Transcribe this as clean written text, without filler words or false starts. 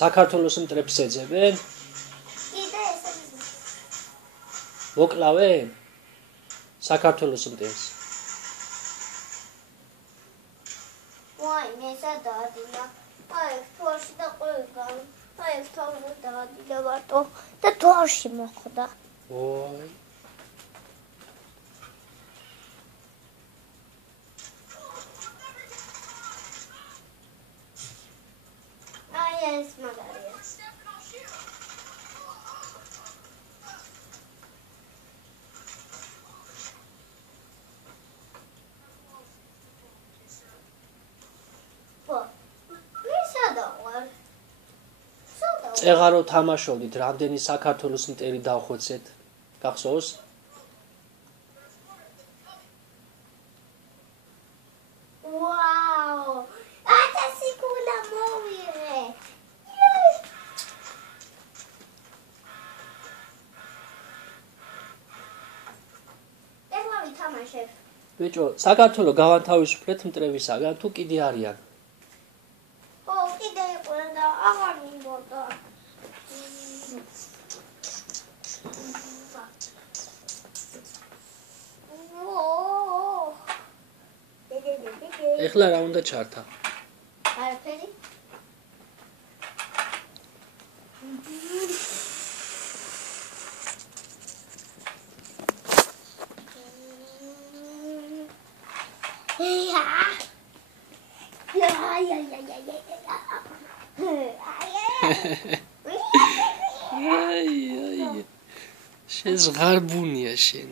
საქართველოს მტრებს ეძებენ? მოკლავენ? საქართველოს მტრებს? ვაიმე, სადაადინა. აი, თვალში და ყველგან. აი, თავზე დაადინა მარტო და თვალში მოხვდა. ой. აი, ეს მაგარია. წეღარო თამაშობდით, რამდენი საქართველოს მტერი დავხოცეთ. გახსოვს? ვაუ! ათასი კულა მოვიღე. ეხლა ვითამაშებ. ბიჭო, საქართველოს გავანთავისუფლეთ მტრევისაგან თუ კიდე არიან? ო, კიდე იყო და აღარ მიმბოდა. ეხლა რა უნდა ჩართა? არაფერი. აი, შენ ზღარბუნია შენ.